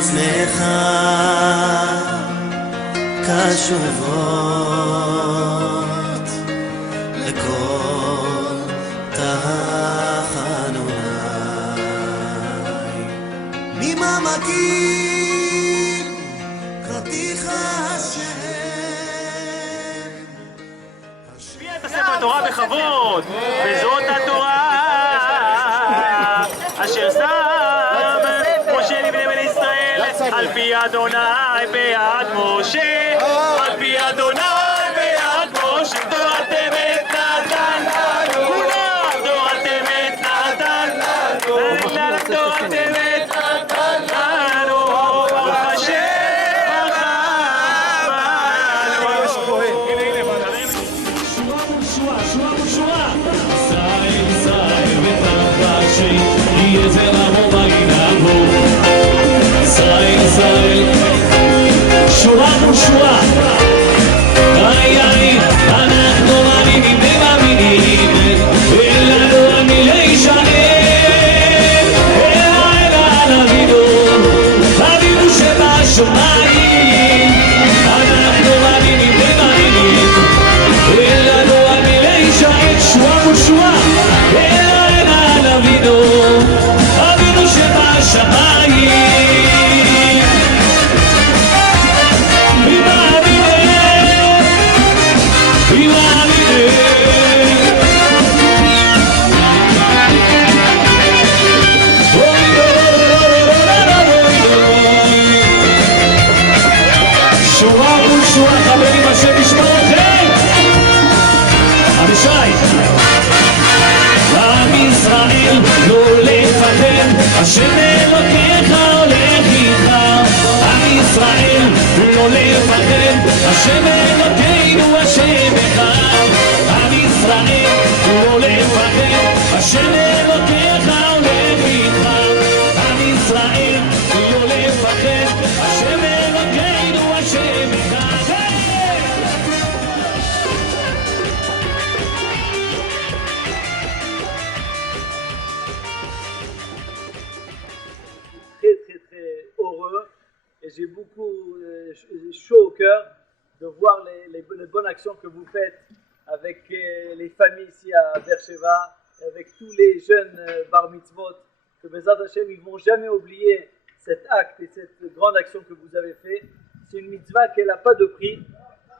אוזניך קשובות לכל תחנוני ממעמקים קראתיך השם. השמיע את הספר התורה בכבוד, וזאת התורה אשר שם משה לבני בני ישראל על פי אדוני ביד משה, על פי אדוני ביד משה. תורת אמת נתן לנו, כולם תורת אמת נתן לנו, תורת אמת נתן לנו, ברוך השם רחמנו. שורה ושורה ישראל ותחשי יהיה זה רמו מגנבו ישראל שורה ושורה איי אנחנו מאמינים ומאמינים ולנו אני להישאר אלא אבינו שבשמיים אנחנו מאמינים ומאמינים ולנו אני להישאר שורה ושורה אלא אבינו שבשמיים השם אלוקיך הולך איתך, עם ישראל לא לפחד, השם אלוקינו השם אחד, עם ישראל לא לפחד, השם אלוקיך הולך איתך, עם ישראל לא לפחד, השם אלוקינו השם אחד. J'ai beaucoup chaud au cœur de voir les bonnes actions que vous faites avec les familles ici à Beersheva, avec tous les jeunes bar mitzvot, que Bezrat Hashem ils ne vont jamais oublier cet acte et cette grande action que vous avez fait. C'est une mitzvah qui n'a pas de prix.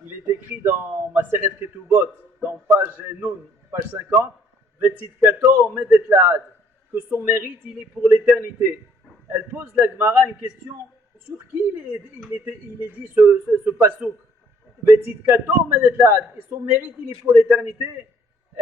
Il est écrit dans Maseret Ketubot, dans page Nun, page 50, Vetzidkato omedet laad, que son mérite il est pour l'éternité. Elle pose la Gemara une question. Sur qui il est dit ce pasouk Vetzidkato omedet laad, et son mérite il est pour l'éternité.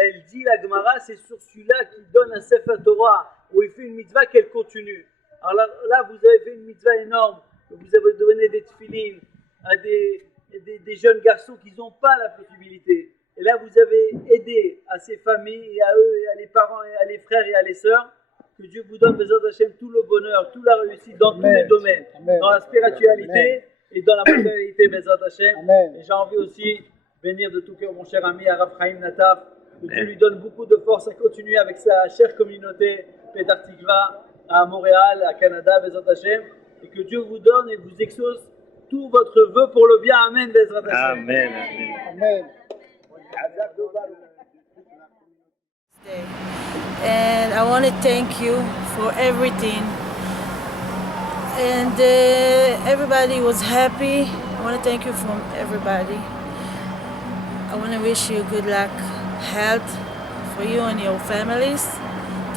Elle dit la Gemara, c'est sur celui-là qui donne un Sefer Torah, où il fait une mitzvah qu'elle continue. Alors là vous avez fait une mitzvah énorme, vous avez donné des tefilines à des jeunes garçons qui n'ont pas la possibilité. Et là vous avez aidé à ces familles, et à eux, et à les parents, et à les frères, et à les sœurs. Que Dieu vous donne, Bezrat Hashem, tout le bonheur, toute la réussite dans tous les domaines, dans la spiritualité et dans la matérialité, Bezrat Hashem. Et j'ai envie aussi de bénir de tout cœur mon cher ami Arav Chaim Nataf, que Dieu lui donne beaucoup de force à continuer avec sa chère communauté Pétar Tikva à Montréal, à Canada, Bezrat Hashem, et que Dieu vous donne et vous exauce tout votre vœu pour le bien. Amen, Bezrat Hashem. Amen. Amen. And I want to thank you for everything. And everybody was happy. I want to thank you from everybody. I want to wish you good luck, health for you and your families.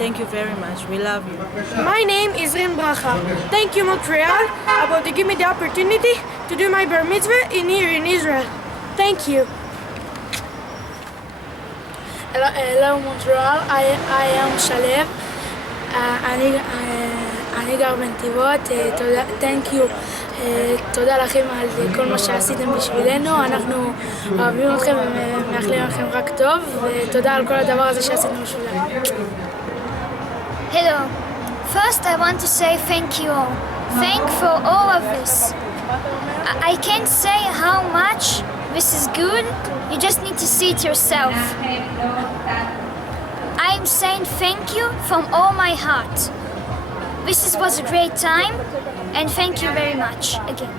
Thank you very much. We love you. My name is Rin Bracha. Thank you, Montreal, about to give me the opportunity to do my bar mitzvah here in Israel. Thank you. Hello, Montreal. I am Shalev. אני גר בנתיבות. Thank you. תודה לכם על כל מה שעשיתם בשבילנו. אנחנו אוהבים אתכם ומאחלים לכם רק טוב, ותודה על כל הדבר הזה שעשיתם בשבילנו. Hello. First I want to say thank you all. Thank for all of this. I can't say how much this is good. You just need to see it yourself. I'm saying thank you from all my heart. Was a great time. and thank you very much again.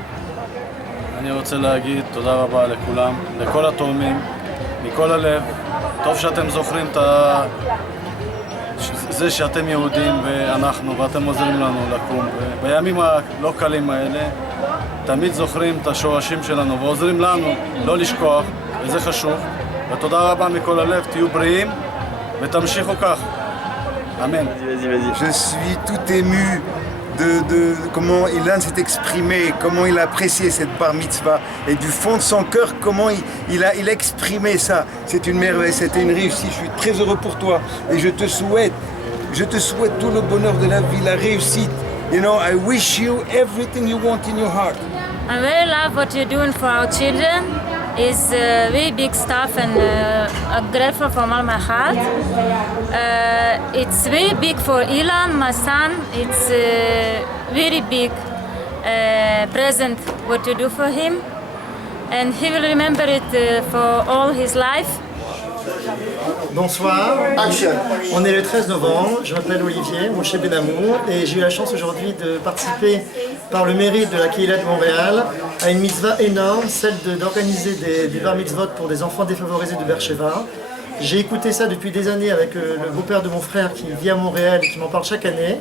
אני רוצה להגיד תודה רבה לכולם, לכל התורמים, מכל הלב. טוב שאתם זוכרים זה שאתם יהודים ואנחנו, ואתם עוזרים לנו לקום. בימים הלא קלים האלה, תמיד זוכרים את השורשים שלנו ועוזרים לנו לא לשכוח, וזה חשוב. ותודה רבה מכל הלב, תהיו בריאים ותמשיכו כך. אמן. Je suis tout ému de comment Ilan s'est exprimé, comment il a apprécié cette bar mitzvah et du fond de son cœur comment il a exprimé ça. C'est une merveille, c'était une réussite. Je suis très heureux pour toi et je te souhaite tout le bonheur de la vie, la réussite. You know, I wish you everything you want in your heart. I really love what you're doing for our children. It's very big stuff, and I'm grateful from all my heart. It's very big for Ilan, my son. It's very big present what you do for him, and he will remember it for all his life. Bonsoir, on est le 13 novembre, je m'appelle Olivier, Moshe Benamou, et j'ai eu la chance aujourd'hui de participer par le mérite de la Kehila de Montréal à une mitzvah énorme, celle d'organiser des bar mitzvot pour des enfants défavorisés de Beersheva. J'ai écouté ça depuis des années avec le beau-père de mon frère qui vit à Montréal et qui m'en parle chaque année.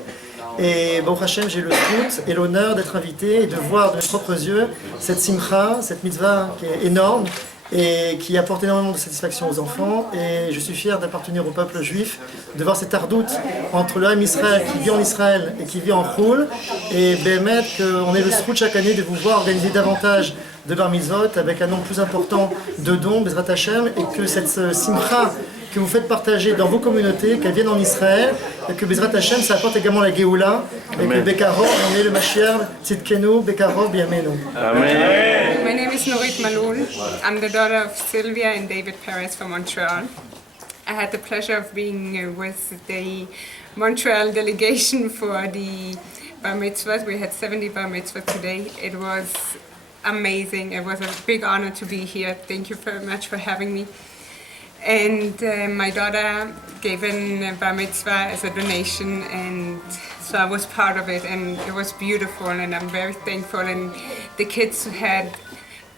Et Baruch Hashem, j'ai le scout et l'honneur d'être invité et de voir de mes propres yeux cette simcha, cette mitzvah qui est énorme et qui apporte énormément de satisfaction aux enfants. Et je suis fier d'appartenir au peuple juif, de voir cette ardoute entre le Ham Israël qui vit en Israël et qui vit en Choul. Et Bémet, qu'on ait le scout chaque année de vous voir organiser davantage de bar mitzvot avec un nombre plus important de dons, Bezrat Hashem, et que cette simcha que vous faites partager dans vos communautés, qu'elles viennent en Israël, et que Bezrat Hashem, ça apporte également la Géoula, et que Bekarov, on est le Mashiach, Tzidkenu, Bekarov, Biamenu. Amen. My name is Norit Maloul. I'm the daughter of Sylvia and David Perez from Montreal. I had the pleasure of being with the Montreal delegation for the bar mitzvahs. We had 70 bar mitzvahs today. It was amazing. It was a big honor to be here. Thank you very much for having me. And my daughter gave in a bar mitzvah as a donation, and so I was part of it, and it was beautiful, and I'm very thankful. And the kids had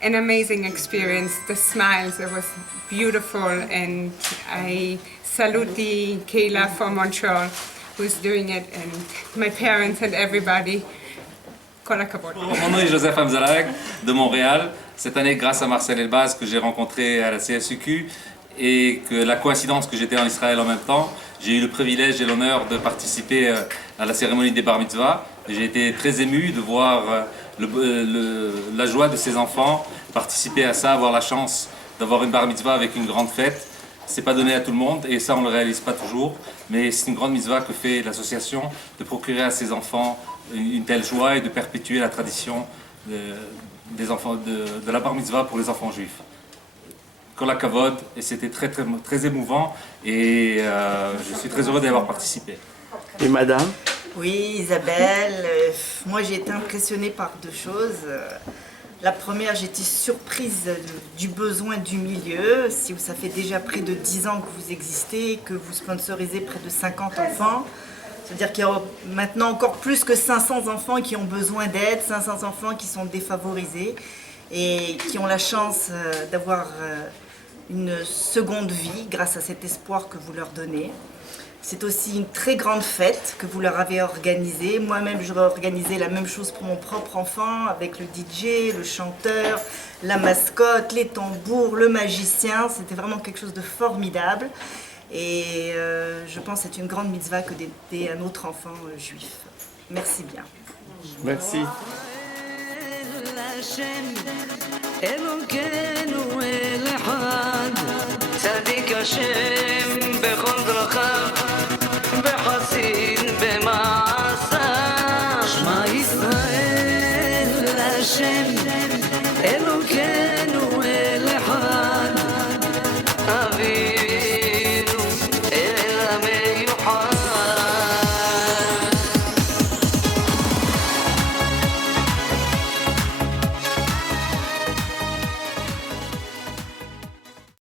an amazing experience, the smiles, it was beautiful, and I salute the Kehila from Montreal who's doing it, and my parents and everybody. Kol hakavod. Mon nom est Joseph Hamzalag de Montréal. Cette année, grâce à Marcel Elbaz que j'ai rencontré à la CSUQ, et que la coïncidence que j'étais en Israël en même temps, j'ai eu le privilège et l'honneur de participer à la cérémonie des bar mitzvah. J'ai été très ému de voir la joie de ces enfants, participer à ça, avoir la chance d'avoir une bar mitzvah avec une grande fête. C'est pas donné à tout le monde et ça on le réalise pas toujours, mais c'est une grande mitzvah que fait l'association de procurer à ces enfants une telle joie et de perpétuer la tradition des enfants de la bar mitzvah pour les enfants juifs. Kol hakavod, et c'était très, très, très émouvant et je suis très heureux d'y avoir participé. Et madame? Oui, Isabelle, moi j'ai été impressionnée par deux choses. La première, j'étais surprise du besoin du milieu. Si ça fait déjà près de 10 ans que vous existez, que vous sponsorisez près de 50 enfants, c'est-à-dire qu'il y a maintenant encore plus que 500 enfants qui ont besoin d'aide, 500 enfants qui sont défavorisés et qui ont la chance d'avoir une seconde vie grâce à cet espoir que vous leur donnez. C'est aussi une très grande fête que vous leur avez organisée. Moi-même, j'aurais organisé la même chose pour mon propre enfant, avec le DJ, le chanteur, la mascotte, les tambours, le magicien. C'était vraiment quelque chose de formidable. Et je pense que c'est une grande mitzvah que d'aider un autre enfant juif. Merci bien. Merci. צדיק השם בכל דרכיו